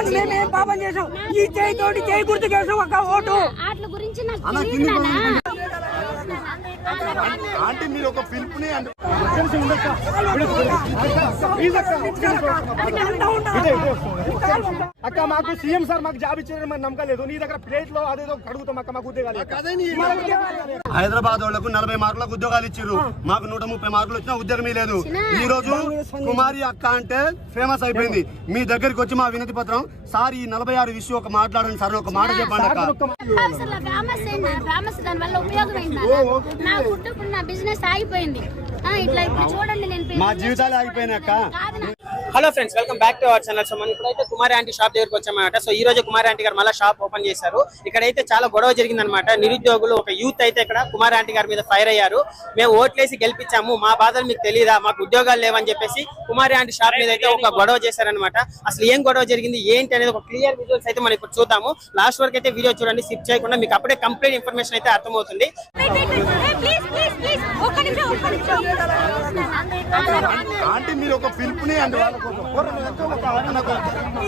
కానీ మేమేం పాపం చేసాం ఈ చేయి తోటి చేయి గుర్తు చేసాం ఒక ఓటు గురించి. ఆంటీ మీరు ఒక పిలుపుని అంటే అక్క మాకు సీఎం సార్ మాకు జాబ్ ఇచ్చారని మాకు నమ్మకం లేదు నీ దగ్గర ప్లేట్లో అదేదో కడుగుతాం అక్క మాకు ఉద్యోగాలు హైదరాబాద్ వాళ్ళకు నలభై మార్కులకు ఉద్యోగాలు ఇచ్చారు మాకు నూట ముప్పై మార్కులు వచ్చినా ఉద్యోగమే లేదు. ఈ రోజు కుమారి అక్క అంటే ఫేమస్ అయిపోయింది. మీ దగ్గరికి వచ్చి మా వినతి పత్రం సార్ ఈ నలభై ఆరు విషయం ఒక మాట్లాడండి సార్ ఒక మాట చెప్పండి అక్క. అసలు ఫేమస్ అయింది ఫేమస్ దాని వల్ల ఉపయోగం అయింది నాన్న. నా బిజినెస్ ఆగిపోయింది. ఇట్లా ఇప్పుడు చూడండి నేను మా జీవితాలే నా- hello friends welcome back to our channel. So మనం ఇప్పుడైతే కుమారి ఆంటీ షాప్ దగ్గరికి వచ్చామన్నమాట. సో ఈ రోజు కుమారి ఆంటీ గారు మళ్ళీ షాప్ ఓపెన్ చేశారు. ఇక్కడైతే చాలా గొడవ జరిగిందనమాట నిరుద్యోగులు ఒక యూత్ అయితే ఇక్కడ కుమారి ఆంటీ గారి మీద ఫైర్ అయ్యారు. మేము ఓట్లేసి గెలిపించాము. మా బాధలు మీకు తెలియదా మాకు ఉద్యోగాలు లేవని చెప్పేసి కుమారి ఆంటీ షాప్ మీద అయితే ఒక గొడవ చేశారనమాట అసలు ఏం గొడవ జరిగింది? ఏంటి అనేది ఒక క్లియర్ విజువల్స్ అయితే మనం ఇప్పుడు చూద్దాము. లాస్ట్ వరకు అయితే వీడియో చూడండి స్కిప్ చేయకుండా మీకు అప్పుడే కంప్లీట్ ఇన్ఫర్మేషన్ అయితే అర్థమవుతుంది. ప్లీజ్ ప్లీజ్ ప్లీజ్ ఒక్క నిమిషం ఒక్క నిమిషం ఆంటీ మీరు ఒక పిలుపుని ఒక నాన్న.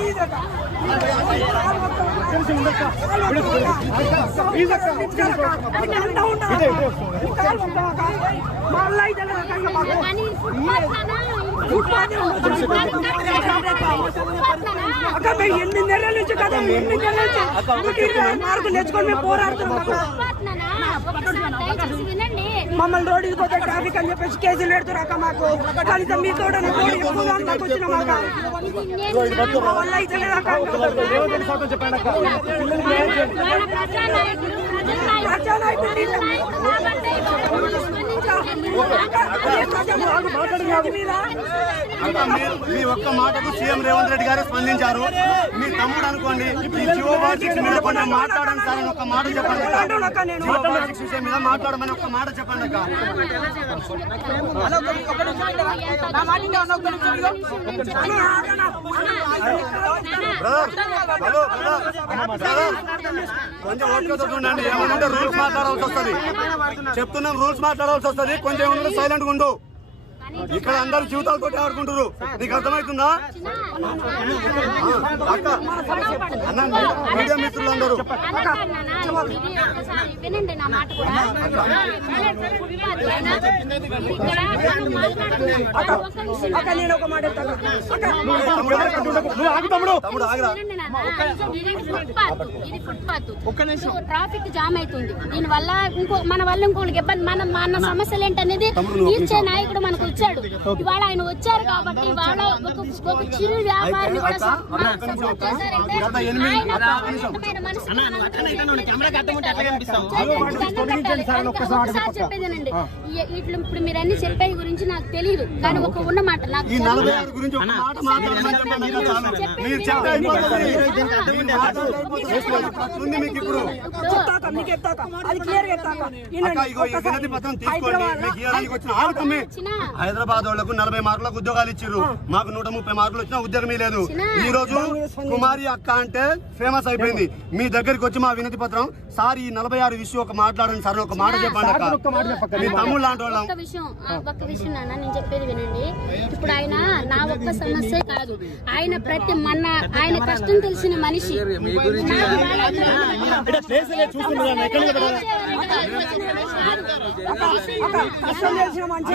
అక్క మేము ఎనిమిది నెలల నుంచి కదా ఎనిమిది నెలల నుంచి? మార్కులు తెచ్చుకొని మేము పోరాడుతున్నాం అక్క. ఫుట్పాత్ నాన్న, ఒక్కసారి దయచేసి వినండి మమ్మల్ని రోడ్డుకి పోతే ట్రాఫిక్ అని చెప్పేసి కేసులు పెడుతున్నారు అక్క మాకు. కనీసం మీ తోడ రోడ్డు ఎక్కువ దాంట్లోకి వచ్చినాం అక్క ఇది నేను మా వల్ల అయితే లేదక్క వాళ్ళ ప్రజానాయకుడు, మీ ఒక్క మాటకు సీఎం రేవంత్ రెడ్డి గారు స్పందించారు. మీ తమ్ముడు అనుకోండి జియో బాటిక్స్ మీద కొంచెం మాట్లాడండి సార్ అని ఒక మాట చెప్పండి జియో బాటిక్స్ విషయం మీద మాట్లాడమని ఒక మాట చెప్పండి అక్క. హలో కొంచెం ఓపికతో ఉండండి ఏమన్నా రూల్స్ మాట్లాడాల్సి వస్తుంది. చెప్తున్నాం రూల్స్ మాట్లాడాల్సి వస్తుంది. కొంచెం ఏమన్నా సైలెంట్ ఉండు. ఇక్కడ అందరు జీవితాలతో ఆడుకుంటారు నీకు అర్థమవుతుందా అక్క అన్న మీడియా మిత్రులు అందరూ వినండి నా మాట కూడా ఫుట్పాత్ పైన ఇక్కడ నేను మాట్లాడుతున్నాను. ఒక్క నిమిషం. అక్క నేను ఒక మాట చెప్తాను అక్క నువ్వు ఆగు తమ్ముడు తమ్ముడు ఆగరా వినండి నాన్న. ఇది ఫుట్పాత్ ఇది ఫుట్పాత్ సో ట్రాఫిక్ జామ్ అవుతుంది దీని వల్ల ఇంకో మన వల్ల ఇంకోళ్ళకి ఇబ్బంది మన మన సమస్యలు ఏంటనేది తీర్చే నాయకుడు మనకు వచ్చాడు. ఇవాళ ఆయన వచ్చారు కాబట్టి ఇవాళ ఒక చిరు వ్యాపారిని కూడా చేశారంటే ఆయన మనసు చెప్పేదేనండి ఇట్లా ఇప్పుడు మీరు అన్ని చెప్పే గురించి నాకు తెలియదు కానీ ఒక ఉన్న మాట నాకు ఈ హైదరాబాద్ వాళ్ళకు నలభై మార్కులకు ఉద్యోగాలు ఇచ్చారు మాకు నూట ముప్పై మార్కులు వచ్చినా ఉద్యోగమే లేదు. ఈ రోజు కుమారి అక్క అంటే ఫేమస్ అయిపోయింది. మీ దగ్గరికి వచ్చి మా వినతి పత్రం సార్ ఈ నలభై ఆరు విషయం ఒక మాట్లాడండి సార్ ఒక మాట చెప్పండి అక్క. మీ తమ్ముడు లాంటి వాళ్ళం. ఒక్క విషయం ఆ, ఒక్క విషయం నాన్న నేను చెప్పేది వినండి. ఇప్పుడు ఆయన నా ఒక్క సమస్య కాదు. ఆయన ప్రతి మన ఆయన కష్టం తెలిసిన మనిషి. కష్టం తెలిసిన మంచి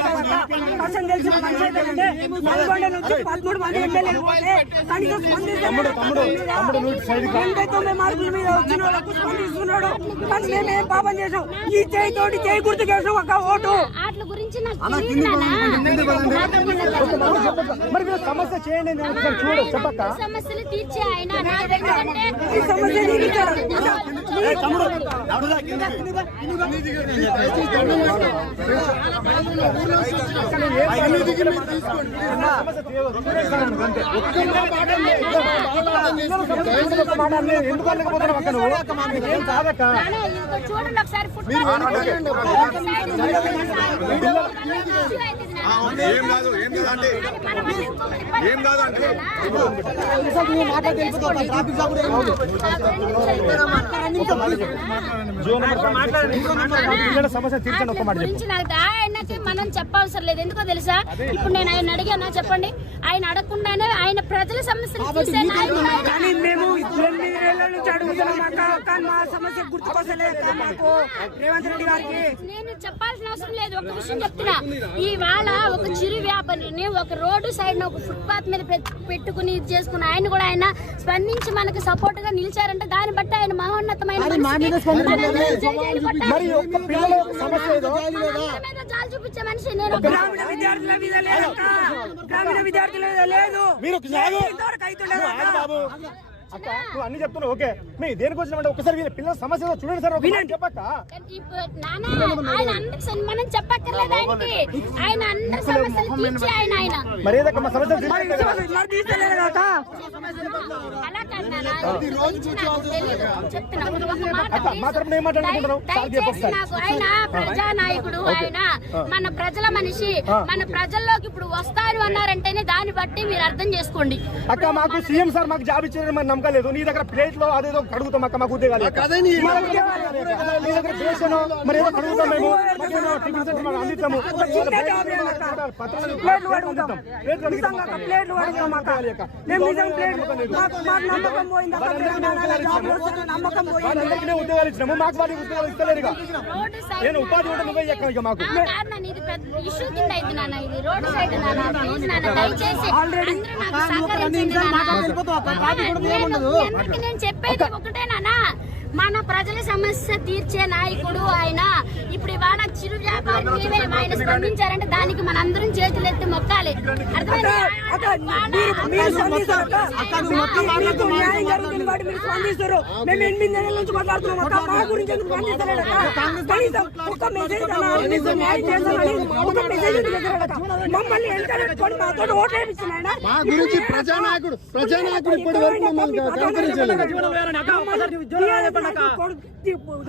కష్టం తెలిసిన మంచి అయితే నల్గొండ నుంచి పదమూడు మంది ఎమ్మెల్యేలు పోతే కనీసం తమ్ముడు తమ్ముడు తమ్ముడు నువ్వు సైడ్ ఎనభై తొమ్మిది మార్కుల మీద వచ్చిన వాళ్ళకు స్పందిస్తున్నాడు. కానీ మేమేం పాపం చేసాం? ఈ చేయి తోటి చేయి గుర్తు చేసాం ఒక ఓటు. మరి మీరు సమస్య చేయండి చూడు సమస్యలు తీర్చే ఆయన సమస్య. చూడండి ఒకసారి ఏం కాదు ఏం కాదు అంటే ఏం కాదు అంటే సమస్య తీర్చండి ఒక్క మాట చెప్పు మనం చెప్పవసరం లేదు. ఎందుకో తెలుసా? ఇప్పుడు నేను ఆయన అడిగానా చెప్పండి? ఆయన అడగకుండానే ఆయన ప్రజల సమస్యలు తీసే నాయకుడు ఆయన. కానీ మేము ఎనిమిదేళ్ళ నుంచి అడుగుతున్నాం అక్క కానీ మా సమస్య గుర్తుకొస్తలేదు అక్క మాకు. రేవంత్ రెడ్డి గారికి. నేను చెప్పాల్సిన అవసరం లేదు. ఒక విషయం చెప్తున్నా. ఇవాళ ఒక చిరు వ్యాపారిని ఒక రోడ్డు సైడ్ ఒక ఫుట్పాత్ మీద పెట్- పెట్టుకుని ఇది చేసుకున్న ఆయన కూడా ఆయన స్పందించి మనకు సపోర్ట్గా నిలిచారంటే దాన్ని బట్టి ఆయన మహోన్నతమైన జాలి చూపించే మనిషి నేను. గ్రామీణ విద్యార్థుల మీద లేదక్క గ్రామీణ విద్యార్థుల మీద లేదు. మీరు. బాబు. అక్క నువ్వు అన్ని చెప్తున్నావు ఓకే. మీ దేనికి వచ్చినామంటే ఒకసారి పిల్లల సమస్య ఏదో చూడండి సార్ మాట చెప్పక్క. ఆయన మనం చెప్పక్కర్లేదు ఆయనకి. ఆయన అందరి సమస్యలు తీర్చి ఆయన ఆయన. మరి ఏదక్క మా సమస్యలు అలా ఆయన ప్రజానాయకుడు ఆయన. మన ప్రజల మనిషి. మన ప్రజల్లోకి ఇప్పుడు వస్తారు అన్నారంటేనే దాన్ని బట్టి మీరు అర్థం చేసుకోండి. అక్క మాకు సీఎం సార్ మాకు జాబ్ ఇచ్చారని మరి నమ్మకం లేదు. నీ దగ్గర ప్లేట్లో అదేదో కడుగుతాం అక్క మాకు ఉద్యోగాలు మరి ఏదో కడుగుతాం మేము. అందిస్తాము. ఉద్యోగాలు ఇచ్చినాము. మాకు వాళ్ళకి ఉద్యోగాలు సైడ్ నేను ఉపాధి ఉంటే నువ్వే చెక్క ఇక మాకు. ఇష్యూ కింద అయింది నాన్న ఇది. రోడ్డు సైడ్ నాన్న ప్లీజ్ నాన్న దయచేసి అందరూ నాకు సహకరించండి నాన్న. నేను చెప్పేది ఒకటే సమస్య తీర్చే నాయకుడు ఆయన. ఇప్పుడు ఇవాళ చిరు వ్యాపారి ఆయన స్పందించారంటే దానికి మనందరం చేతులెత్తి మొక్కాలి. అర్థమైందా? అక్క మీరు మీరు స్పందిస్తారు అక్క. మీ- మీకు న్యాయం జరుగుతుంది కాబట్టి మీరు స్పందిస్తారు. మేము ఎనిమిది నెలల నుంచి మాట్లాడుతున్నాం అక్క. మా గురించి ఎందుకు స్పందిస్తలేదు అక్క కనీసం ఒక మెసేజ్ అన్నా మీకు న్యాయం చేస్తానని ఒక మెసేజ్ ఎందుకు ఇవ్వలేదు అక్క? మమ్మల్ని ఎంకరేజ్కొని మాతో ఓట్లు వేయించిన ఆయన మా గురించి ప్రజానాయకుడు ప్రజానాయకుడు ఇప్పటి వరకు మమ్మల్ని కనుకరించలేదు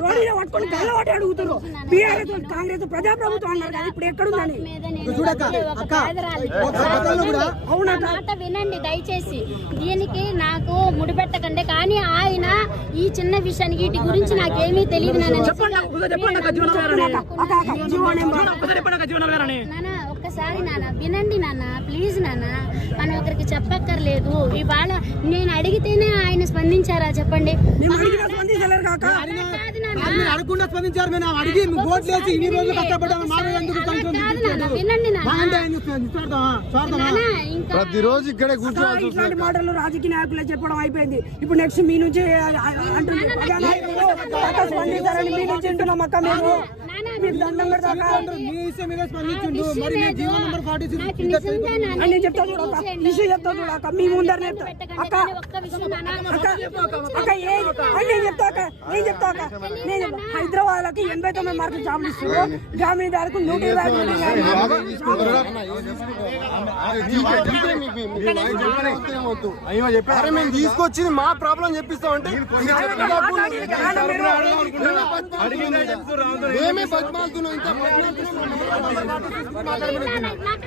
రోడ్డు పట్టుకొని గల్లవాటి అడుగుతారు బీఆర్ఎస్ కాంగ్రెస్ ప్రజాప్రభుత్వం అన్నారు కదా ఇప్పుడు ఎక్కడుందని మాట వినండి దయచేసి దీనికి నాకు ముడిపెట్టకండి కానీ ఆయన ఈ చిన్న విషయానికి వీటి గురించి నాకేమీ తెలియదు నాన్న ఒక్కసారి నాన్న వినండి నాన్న ప్లీజ్ నాన్న మనం ఒకరికి చెప్పక్కర్లేదు. ఇవాళ నేను అడిగితేనే ఆయన స్పందించారా చెప్పండి. అడగకుండా స్పందించారు మేము అడిగి ఇన్ని రోజులు కష్టపడ్డాము. ప్రతిరోజు ఇక్కడే కూర్చోవాలి ఇట్లాంటి మాటలు రాజకీయ నాయకులే చెప్పడం అయిపోయింది. ఇప్పుడు నెక్స్ట్ మీ నుంచి అంటున్నారు. నేను చెప్తా చూడక ఇష్యూ చెప్తా చూడక మీ ముందర చెప్తా పెట్టకండి. అక్క. కానీ ఒక్క విషయం నాన్న అక్క అక్క ఏం అని నేను చెప్తా అక్క? నేను చెప్తా అక్క? నేను చెప్తా. హైదరాబాద్ లకి ఎనభై తొమ్మిది మార్కులు జాబులు ఇస్తారు గ్రామీణ దానికి నూట ఇరవై మేము తీసుకొచ్చింది మా ప్రాబ్లం చెప్పిస్తామంటే బతిమాలుతున్నాం ఇంకా బతిమాలుతున్నాం.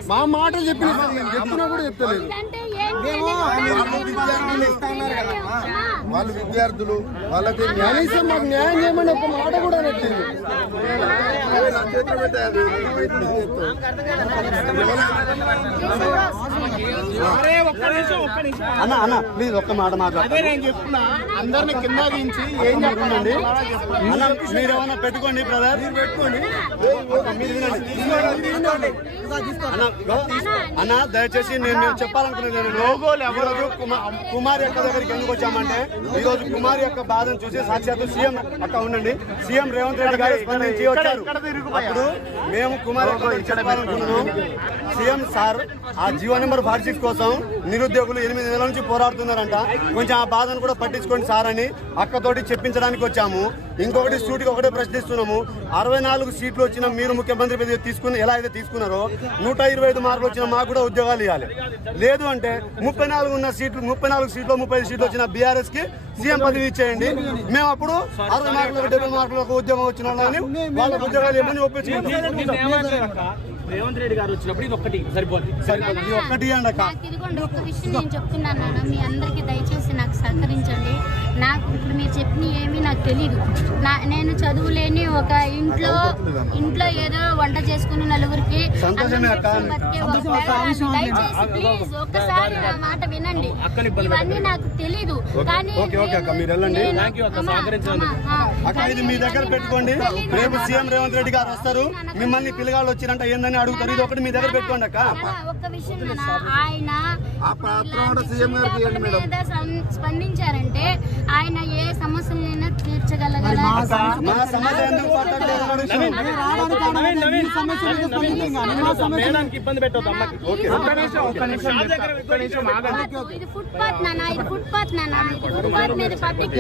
మా మాటలు చెప్పిన చెప్తున్నా కూడా చెప్తలేదు వాళ్ళు విద్యార్థులు వాళ్ళకి కనీసం మాకు న్యాయం చేయమని ఒక మాట కూడా నెట్టింది అన్న అన్న ప్లీజ్ ఒక్క మాట మాట్లాడండి అందరిని కింద దించి ఏం చెప్పండి అన్న మీరు ఏమైనా పెట్టుకోండి బ్రదర్ మీరు పెట్టుకోండి. మీరు వినండి అన్న దయచేసి నేను నేను ఈరోజు కుమ- కుమారి అక్క దగ్గరికి ఎందుకు వచ్చామంటే ఈ రోజు కుమారి యొక్క బాధను చూసి సాక్షాత్తు సీఎం అక్క ఉండండి. సీఎం రేవంత్ రెడ్డి గారు స్పందించి వచ్చారు. అప్పుడు మేము కుమారి అక్క దగ్గరికి చెప్పాలనుకున్నాం సీఎం సార్ ఆ జీవో నెంబర్ ఫార్టీ కోసం నిరుద్యోగులు ఎనిమిది నెలల నుంచి పోరాడుతున్నారంట. కొంచెం ఆ బాధను కూడా పట్టించుకోండి సార్ అని అక్కతోటి చెప్పించడానికి వచ్చాము. ఇంకొకటి సూటికి ఒకటే ప్రశ్నిస్తున్నాము. అరవై నాలుగు సీట్లు వచ్చిన మీరు ముఖ్యమంత్రి పదవి తీసుకుని ఎలా అయితే తీసుకున్నారో నూట ఇరవై ఐదు మార్కులు వచ్చిన మాకు కూడా ఉద్యోగాలు ఇవ్వాలి. లేదు అంటే ముప్పై నాలుగు ఉన్న సీట్లు ముప్పై నాలుగు సీట్లు ముప్పై ఐదు సీట్లు వచ్చిన బీఆర్ఎస్కి సీఎం పదవి ఇచ్చేయండి. మేము అప్పుడు అరవై మార్కులకు డెబ్బై మార్కులకు ఉద్యోగం వచ్చిన వాళ్ళని వాళ్ళకి ఉద్యోగాలు ఇవ్వమని ఒప్పించుకుంటాం రేవంత్ రెడ్డి గారు వచ్చినప్పుడు ఇది ఒక్కటి సరిపోద్ది. సరిపోతుంది ఇది ఒక్కటి నాకు ఇదిగోండి ఒక్క విషయం నేను చెప్తున్నాను నాన్న. మీ అందరికీ దయచేసి నాకు సహకరించండి. నాకు ఇప్పుడు మీరు చెప్పిన ఏమీ నాకు తెలియదు నా నేను చదువులేని ఒక ఇంట్లో ఇంట్లో ఏదో వంట చేసుకుని నలుగురికి. దయచేసి ప్లీజ్ ఒక్కసారి నా మాట వినండి. ఇవన్నీ నాకు తెలీదు. కానీ ఓకే, ఓకే అక్క, మీరు వెళ్ళండి. నేను- Thank you అక్క, అమ్మా, సహకరించినందుకు. అమ్మా, ఆ. అక్క ఇది మీ దగ్గర పెట్టుకోండి రేపు సీఎం రేవంత్ రెడ్డి గారు వస్తారు మిమ్మల్ని పిల్లగాళ్ళు వచ్చిరంట ఏందని అడుగుతారు ఇది ఒకటి మీ దగ్గర పెట్టుకోండి అక్క స్పందించారంటే ఆయన ఏ సమస్యలైనా తీర్చగలగల మా సమస్య ఇబ్బంది ఇది ఫుట్పాత్ ఇది ఫుట్పాత్ ఇది ఫుట్పాత్ మీద పబ్లిక్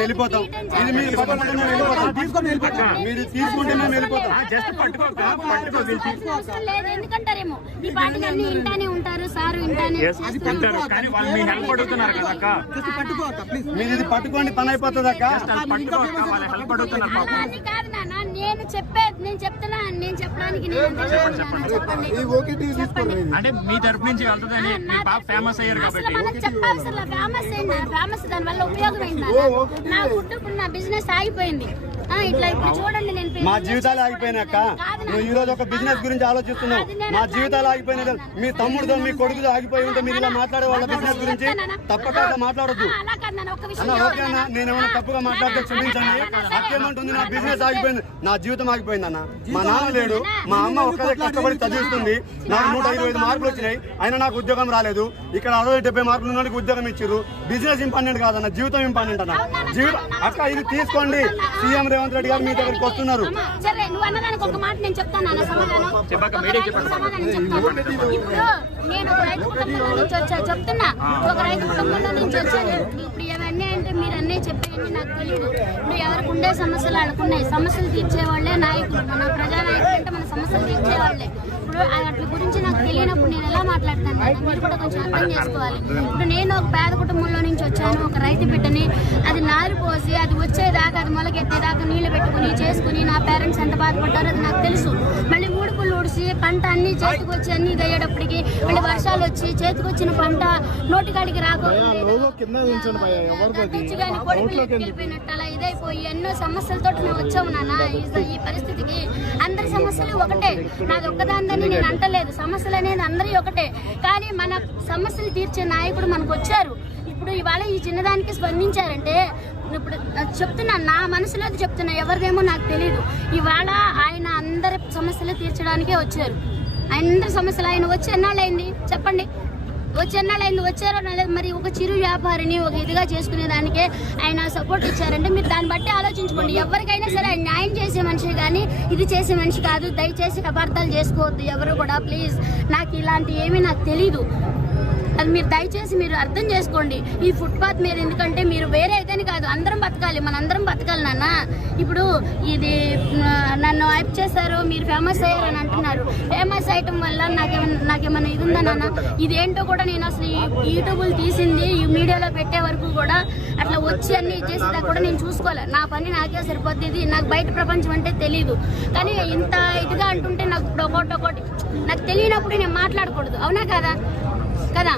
వెళ్ళిపోతాం. ఇది మీరు పట్టుకుంటే మేము వెళ్ళిపోతాం. తీసుకొని వెళ్ళిపోతాం. మీరు తీసుకుంటే మేము వెళ్ళిపోతాం. జస్ట్ పట్టుకో పట్టుకో చేయాల్సిన అవసరం లేదు ఎందుకంటారేమో? ఈ పాటలన్నీ ఇంటానే ఉంటారు సారు ఇంటానే చేస్తూ ఉంటారు కానీ వాళ్ళు మీ హెల్ప్ అడుగుతున్నారు కదా అక్క. మీరు ఇది పట్టుకోండి పని అయిపోతుంది అక్క. పట్టుకో అక్క వాళ్ళ హెల్ప్ అడుగుతున్నారు పాపం. అది కాదు నాన్న. నేను చెప్పేది నేను చెప్తున్నా నేను చెప్పడానికి అంటే మీ తరపు నుంచి వెళ్తుందని మీ ఫేమస్ అయ్యారు అసలు కాబట్టి. చెప్పాల్సిన ఫేమస్ అయింది ఫేమస్ దాని వల్ల ఉపయోగం ఏంటి నా ఇప్పుడు నా బిజినెస్ ఆగిపోయింది. ఆ, ఇట్లా ఇప్పుడు చూడండి నేను మా జీవితాలు ఆగిపోయినాయి అక్క. కాదు నువ్వు ఈ రోజు ఒక బిజినెస్ గురించి ఆలోచిస్తున్నావు. మా జీవితాలు ఆగిపోయినాయి మీ తమ్ముడుతో మీ కొడుకుతో ఆగిపోయి ఉంటే మీరు ఇలా మాట్లాడే వాళ్ళ బిజినెస్ గురించి తప్పక మాట్లాడొద్దు. ఆ, అలా కాదు నాన్న, ఒక్క విషయం అన్న ఓకే. అన్న నేను ఏమైనా తప్పుగా మాట్లాడితే క్షమించండి. అక్కేమంటుంది నా బిజినెస్ ఆగిపోయింది. నా జీవితం ఆగిపోయింది అన్న. మా నాన్న లేడు. మా అమ్మ ఒక్కదే కష్టపడి చదివిస్తుంది. నాకు నూట ఇరవై ఐదు మార్కులు వచ్చినాయి. అయినా నాకు ఉద్యోగం రాలేదు. ఇక్కడ అరవై డెబ్బై మార్కులు ఉన్న ఉద్యోగం ఇచ్చారు బిజినెస్ ఇంపార్టెంట్ కాదన్న జీవితం ఇంపార్టెంట్ అన్న. జీవితం అక్క ఇది తీసుకోండి. సీఎం రేవంత్ రెడ్డి గారు మీ దగ్గరికి వస్తున్నారు. అమ్మా, సరే నువ్వు అన్నదానికి ఒక మాట నేను చెప్తాను నాన్న సమాధానం. ఒక రైతు సమాధానం చెప్తాను. ఇప్పుడు నేను ఒక రైతు కుటుంబంలో నుంచి వచ్చా చెప్తున్నా. ఒక రైతు కుటుంబంలో నుంచి వచ్చాను ఇప్పుడు ఇవన్నీ అంటే మీరు చెప్పేయండి నాకు తెలియదు ఇప్పుడు ఎవరికి ఉండే సమస్యలు వాళ్ళకున్నాయి సమస్యలు తీర్చేవాళ్ళే నాయకులు. మన ప్రజానాయకులు అంటే మన సమస్యలు తీర్చేవాళ్ళే ఇప్పుడు వాటి గురించి నాకు తెలియనప్పుడు నేను ఎలా మాట్లాడతాను? మీరు కూడా కొంచెం అర్థం చేసుకోవాలి. ఇప్పుడు నేను ఒక పేద కుటుంబంలో నుంచి వచ్చాను. ఒక రైతు బిడ్డని అది నారు పోసి అది వచ్చేదాకా అది మొలకెత్తేదాకా నీళ్ళు పెట్టుకుని చేసుకుని నా పేరెంట్స్ ఎంత బాధపడ్డారో అది నాకు తెలుసు. మళ్ళీ పంట అన్ని చేతికి వచ్చి అన్ని ఇది అయ్యేటప్పటికి మళ్ళీ వర్షాలు వచ్చి చేతికి వచ్చిన పంట నోటికాడికి రాకపోయినట్టు అలా ఇదైపోయి ఎన్నో సమస్యలతో మేము వచ్చాము నాన్న. ఈ- పరిస్థితికి అందరి సమస్యలు ఒకటే. నాది ఒక్కదాన్ని నేను అంటలేదు. సమస్యలు అనేది అందరి ఒకటే. కానీ మన సమస్యలు తీర్చే నాయకుడు మనకు వచ్చారు. ఇప్పుడు ఇవాళ ఈ చిన్నదానికి స్పందించారంటే ఇప్పుడు చెప్తున్నా నా మనసులో చెప్తున్నా ఎవరిదేమో నాకు తెలియదు ఇవాళ ఆయన అందరి సమస్యలు తీర్చడానికే వచ్చారు. అందరి సమస్యలు ఆయన వచ్చి ఎన్నాళ్ళైంది చెప్పండి. వచ్చి ఎన్నాళ్ళైంది వచ్చారో లేదు. మరి ఒక చిరు వ్యాపారిని ఒక ఇదిగా చేసుకునే దానికే ఆయన సపోర్ట్ ఇచ్చారంటే మీరు దాన్ని బట్టి ఆలోచించుకోండి. ఎవరికైనా సరే ఆయన న్యాయం చేసే మనిషి కానీ ఇది చేసే మనిషి కాదు. దయచేసి అపార్థాలు చేసుకోవద్దు ఎవరు కూడా. ప్లీజ్ నాకు ఇలాంటి ఏమీ నాకు తెలీదు. అది మీరు దయచేసి మీరు అర్థం చేసుకోండి. ఈ ఫుట్పాత్ మీద ఎందుకంటే మీరు వేరే అయితేనే కాదు అందరం బతకాలి మన అందరం బతకాలి నాన్న. ఇప్పుడు ఇది నన్ను హైప్ చేశారు మీరు ఫేమస్ అయ్యారని అంటున్నారు. ఫేమస్ అయ్యటం వల్ల నాకేమైనా నాకేమన్నా ఇది ఉందా నాన్న? ఇదేంటో కూడా నేను అసలు ఈ యూట్యూబ్లు తీసింది ఈ మీడియాలో పెట్టే వరకు కూడా అట్లా వచ్చి అన్ని చేసేదా కూడా నేను చూసుకోవాలి నా పని నాకే సరిపోద్ది నాకు బయట ప్రపంచం అంటే తెలియదు కానీ ఇంత ఇదిగా అంటుంటే నాకు ఇప్పుడు ఒకటి ఒకటి నాకు తెలియనప్పుడు నేను మాట్లాడకూడదు. అవునా కదా? కదా.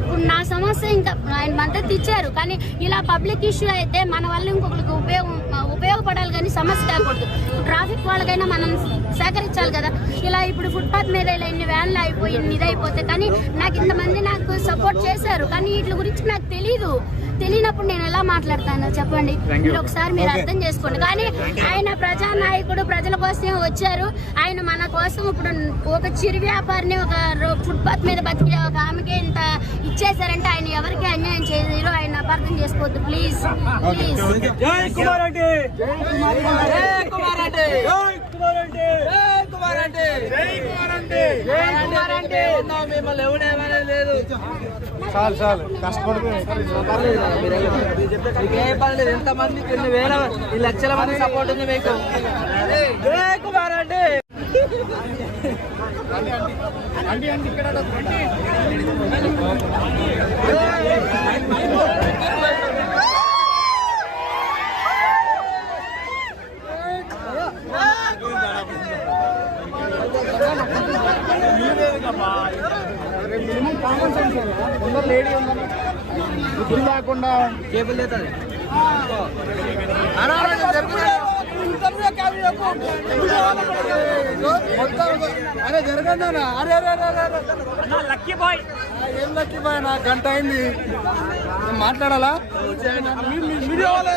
ఇప్పుడు నా సమస్య ఇంకా ఆయన మద్దతు ఇచ్చారు కానీ ఇలా పబ్లిక్ ఇష్యూ అయితే మన వల్ల ఇంకొకరికి ఉపయోగం ఉపయోగపడాలి కానీ సమస్య కాకూడదు ట్రాఫిక్ వాళ్ళకైనా మనం సేకరించాలి కదా. ఇలా ఇప్పుడు ఫుట్పాత్ మీద ఇలా ఇన్ని వ్యాన్లు అయిపోయి ఇన్ని ఇదైపోతే కానీ నాకు ఇంతమంది నాకు సపోర్ట్ చేశారు. కానీ వీటి గురించి నాకు తెలియదు తెలియనప్పుడు నేను ఎలా మాట్లాడతాను చెప్పండి. మీరు ఒకసారి మీరు అర్థం చేసుకోండి. కానీ ఆయన ప్రజానాయకుడు ప్రజల కోసమే వచ్చారు. ఆయన మన కోసం ఇప్పుడు ఒక చిరు వ్యాపారిని ఒక రో- ఫుట్పాత్ మీద బతికే ఒక ఆమెకి ఇంత ఇచ్చేసారంటే ఆయన ఎవరికి అన్యాయం చేయరు ఆయన అపార్థం చేసుకోవద్దు. ప్లీజ్ ప్లీజ్ జై కుమార్ రెడ్డి జై కుమార్ రెడ్డి జై కుమార్ రెడ్డి జై కుమార్ రెడ్డి జై కుమార్ రెడ్డి జై కుమార్ రెడ్డి ఉన్నాం మిమ్మల్ని ఎవడేమనే లేదు చాలు చాలు కష్టపడిపోయి మీకు ఏ పని లేదు ఎంత మంది కొన్ని వేల ఈ లక్షల మంది సపోర్ట్ ఉంది మీకు. జై కుమార్ రెడ్డి అండి అండి ఇక్కడ ఇప్పుడు కాకుండా కేబుల్ చేస్తుంది అరే జరగండి అన్న అరే అరే లక్కీ బాయ్ ఏం లక్కీ బాయ్ నా గంట అయింది మాట్లాడాలా మీడియా వాళ్ళు